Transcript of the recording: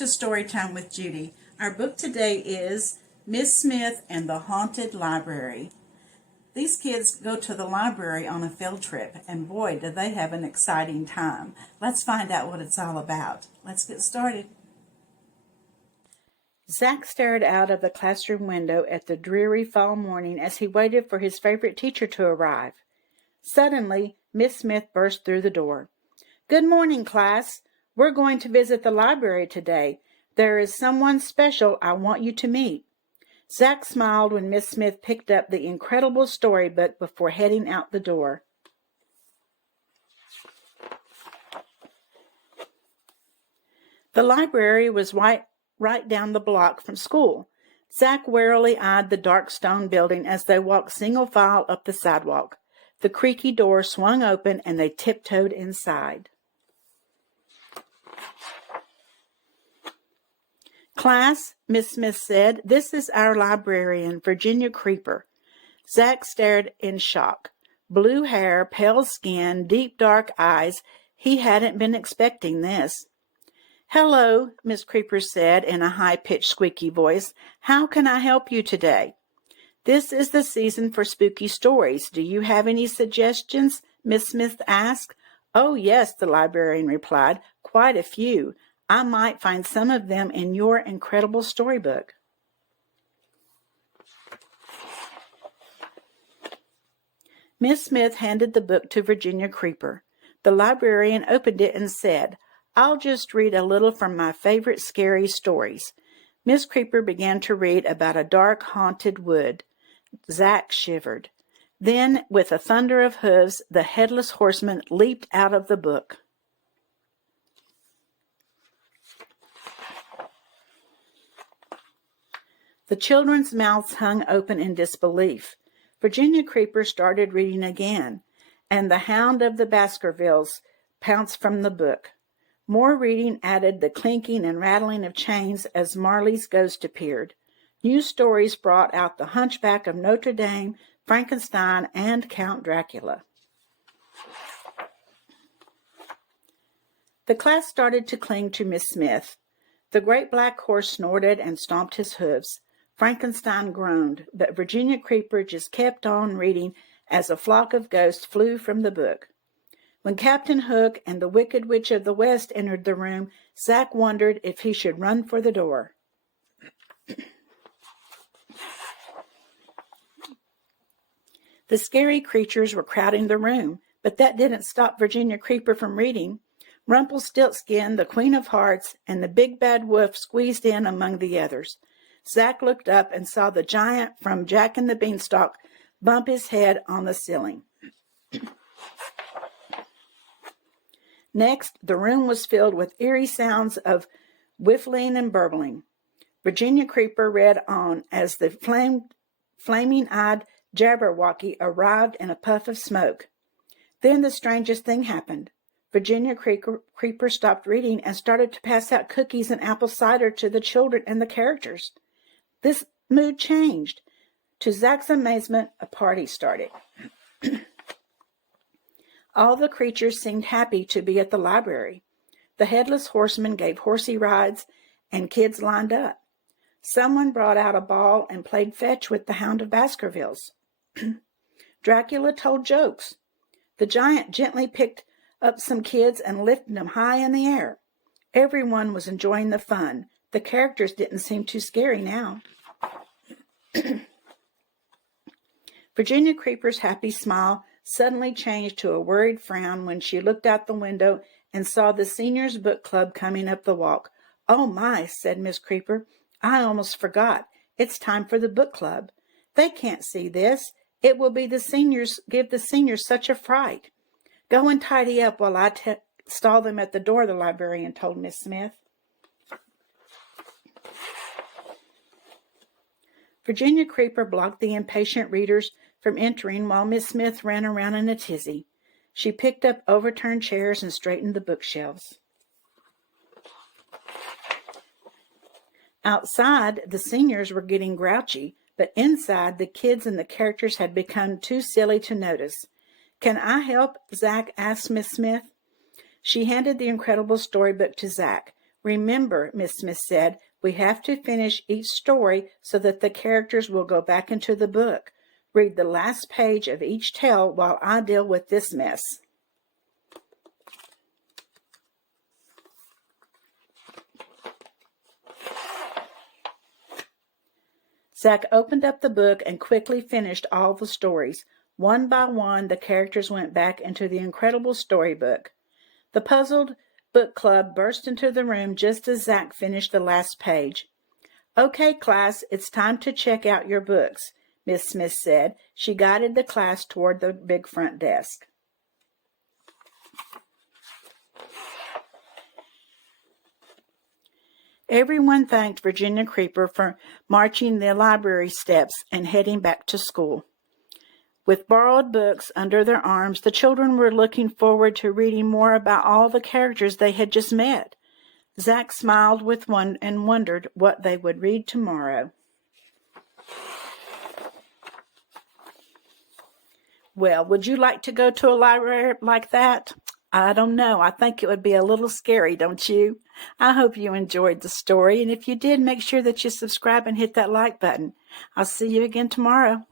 to Storytime with Judy. Our book today is Miss Smith and the Haunted Library. These kids go to the library on a field trip, and boy, do they have an exciting time. Let's find out what it's all about. Let's get started. Zach stared out of the classroom window at the dreary fall morning as he waited for his favorite teacher to arrive. Suddenly, Miss Smith burst through the door. "Good morning, class. We're going to visit the library today. There is someone special I want you to meet." Zach smiled when Miss Smith picked up the incredible storybook before heading out the door. The library was right down the block from school. Zach warily eyed the dark stone building as they walked single file up the sidewalk. The creaky door swung open and they tiptoed inside. "Class," Miss Smith said, "this is our librarian, Virginia Creeper." Zach stared in shock. Blue hair, pale skin, deep dark eyes. He hadn't been expecting this. "Hello," Miss Creeper said in a high-pitched, squeaky voice. "How can I help you today?" "This is the season for spooky stories. Do you have any suggestions?" Miss Smith asked. "Oh, yes," the librarian replied. "Quite a few. I might find some of them in your incredible storybook." Miss Smith handed the book to Virginia Creeper. The librarian opened it and said, "I'll just read a little from my favorite scary stories." Miss Creeper began to read about a dark, haunted wood. Zach shivered. Then, with a thunder of hooves, the headless horseman leaped out of the book. The children's mouths hung open in disbelief. Virginia Creeper started reading again, and the hound of the Baskervilles pounced from the book. More reading added the clinking and rattling of chains as Marley's ghost appeared. New stories brought out the Hunchback of Notre Dame, Frankenstein, and Count Dracula. The class started to cling to Miss Smith. The great black horse snorted and stomped his hooves. Frankenstein groaned, but Virginia Creeper just kept on reading as a flock of ghosts flew from the book. When Captain Hook and the Wicked Witch of the West entered the room, Zach wondered if he should run for the door. The scary creatures were crowding the room, but that didn't stop Virginia Creeper from reading. Rumpelstiltskin, the Queen of Hearts, and the Big Bad Wolf squeezed in among the others. Zach looked up and saw the giant from Jack and the Beanstalk bump his head on the ceiling. Next, the room was filled with eerie sounds of whiffling and burbling. Virginia Creeper read on as the flaming-eyed Jabberwocky arrived in a puff of smoke. Then the strangest thing happened. Virginia Creeper stopped reading and started to pass out cookies and apple cider to the children and the characters. This mood changed. To Zach's amazement, a party started. All the creatures seemed happy to be at the library. The headless horseman gave horsey rides, and kids lined up. Someone brought out a ball and played fetch with the Hound of Baskervilles. Dracula told jokes. The giant gently picked up some kids and lifted them high in the air. Everyone was enjoying the fun. The characters didn't seem too scary now. Virginia Creeper's happy smile suddenly changed to a worried frown when she looked out the window and saw the seniors' book club coming up the walk. "Oh my," said Miss Creeper, "I almost forgot. It's time for the book club. They can't see this. It will be give the seniors such a fright." "Go and tidy up while I stall them at the door," the librarian told Miss Smith. Virginia Creeper blocked the impatient readers from entering while Miss Smith ran around in a tizzy. She picked up overturned chairs and straightened the bookshelves. Outside, the seniors were getting grouchy, but inside, the kids and the characters had become too silly to notice. "Can I help?" Zach asked Miss Smith. She handed the incredible storybook to Zach. Remember, Miss Smith said, we have to finish each story so that the characters will go back into the book. Read the last page of each tale while I deal with this mess. Zach opened up the book and quickly finished all the stories. One by one, the characters went back into the incredible storybook. The puzzled book club burst into the room just as Zach finished the last page. Okay, class, it's time to check out your books, Miss Smith said. She guided the class toward the big front desk. Everyone thanked Virginia Creeper for marching the library steps and heading back to school. With borrowed books under their arms, the children were looking forward to reading more about all the characters they had just met. Zach smiled with one and wondered what they would read tomorrow. Well, would you like to go to a library like that? I don't know. I think it would be a little scary, don't you? I hope you enjoyed the story, and if you did, make sure that you subscribe and hit that like button. I'll see you again tomorrow.